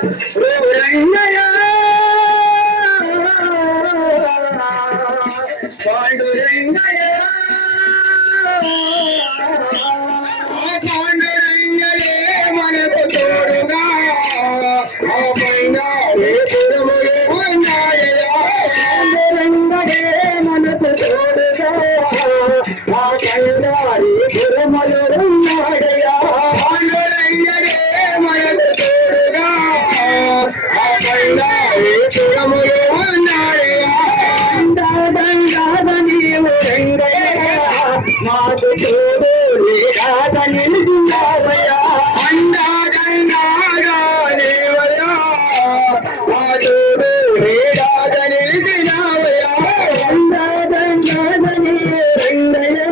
రంగయ్య పాండురంగయ్య పాండురంగయ్యే మనకు తోడుగా ఆ పైన ఏ పురములు ఉన్నాయా పాండురంగయ్యే మనకు తోడుగా ఆ పైన ఏ పురములు ఉన్నాయా పాండురంగయ్యే మనకు తోడుగా ఆ పైన ఏ పురములు ఉన్నాయా నీవు రంగయ్య మాకు తోడు రాగా నిలుచున్నావయ్యా అందాదండాగా దేవయ్యా మా తోడు రాగా నిలిచినావయ్యా అందాదండాగా నీవు రంగయ్య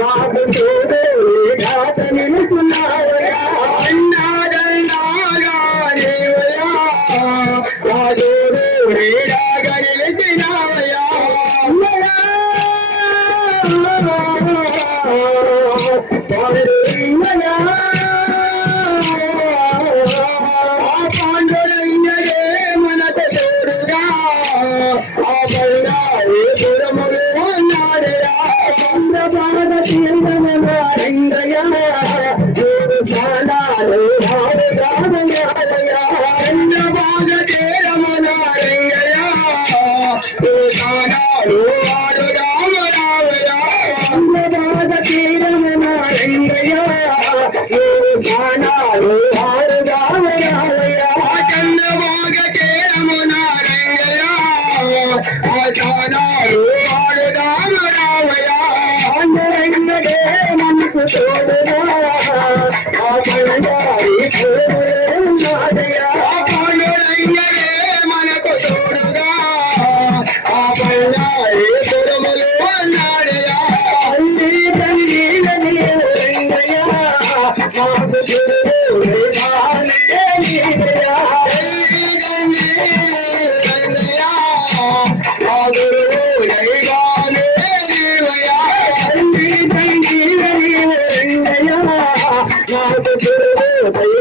మాకు తోడు రాగా నిలుచున్నావయ్యా అందాదండాగా దేవయ్యా మా తోడు రాగా నిలిచినావయ్యా పాండురంగయ్యే మనకు తోడుగా ఆ పైన ఏ పురములు ఉన్నాడయా చంద్రబాగ తీర్థమున రంగయ్య ఏడు ప్రాణాలు చంద్రబాగ తీరమున రంగయ్య ఏ ప్రాణాలు చంద్రబాగ తీరమున రంగయ్య ఏడు ప్రాణాలు చంద్రబాగ తీరమున రంగయ్య ఆ ప్రాణాలు పాండురంగడే మనకు తోడుగా ఆ బంగారి ఉన్నాడయ్యా పాండురంగడే మనకు తోడుగా ఆ బంగారి పురములు ఉన్నాడయ్యా అల్లి తండ్రిని రంగయ్య మాకు గురువు రానే నీదయ్యా అల్లి తండ్రి రంగయ్య మా గురువు రానే నీవయ్యా అల్లి తండ్రి రంగయ్య మాకు గురువు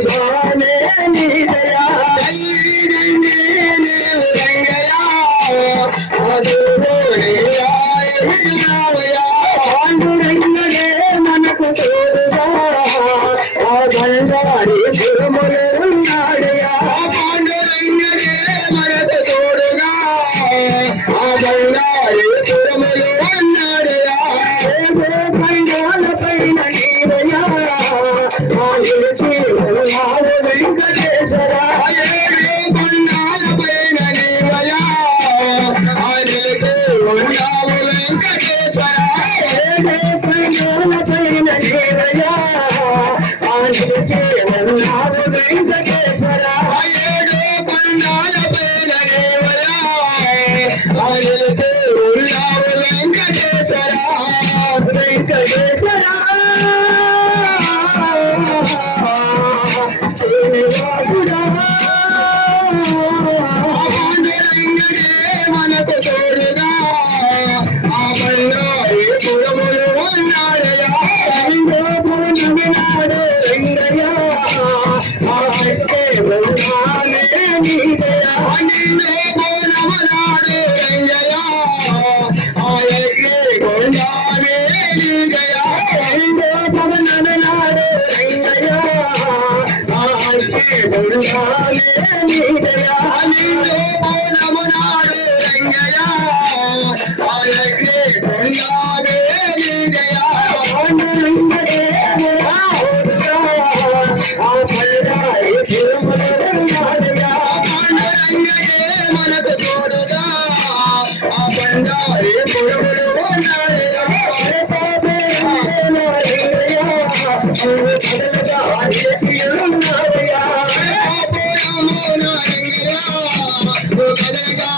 రానే నీదయ్యా అల్లి తండ్రి రంగయ్య మా గురువు రాయవయ్యా పాండురంగడే మనకు తోడుగా ఆ బంగారి పురములు ఉన్నాడయ్యా పాండురంగడే మనకు తోడుగా ఆ బంగారి పురములు ఉన్నాడయ్యా పండాల పైన నీవయ్యా ఆ నిలిచి ఉన్నావు వెంకటేశ్వర పండాల పైన నీవయ్యా ఆ నిలిచి ఉన్నావు వెంకటేశ్వర పండాల పైన నీవయ్యా ఆ నిలిచి ఉన్నావు వెంకటేశ్వర ఏడు కొండాల పైన నీవయ్యా ఆ నిలిచి ఉన్నావు వెంకటేశ్వర వెంకటేశ్వర పాండురంగడే మనకు తోడుగా ఆ బంగారి పురములు ఉన్నాడయ్యా నాడు రంగయ్య ఆ అంటే బృందానే నీదయ్యా నమనాడు రంగయ్య ఆ యజ్ఞే బృందానే నీదయ్యా నమనాడు రంగయ్య ఆ అంటే బృందానే నీదయ్యా నమనాడు రంగయ్య ఆ యజ్ఞే బృందానే నీదయ్యా పాండురంగడే మనకు తోడుగా ఆ బంగారి పురములు ఉన్నాడయ్యా కదలగా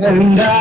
గంగా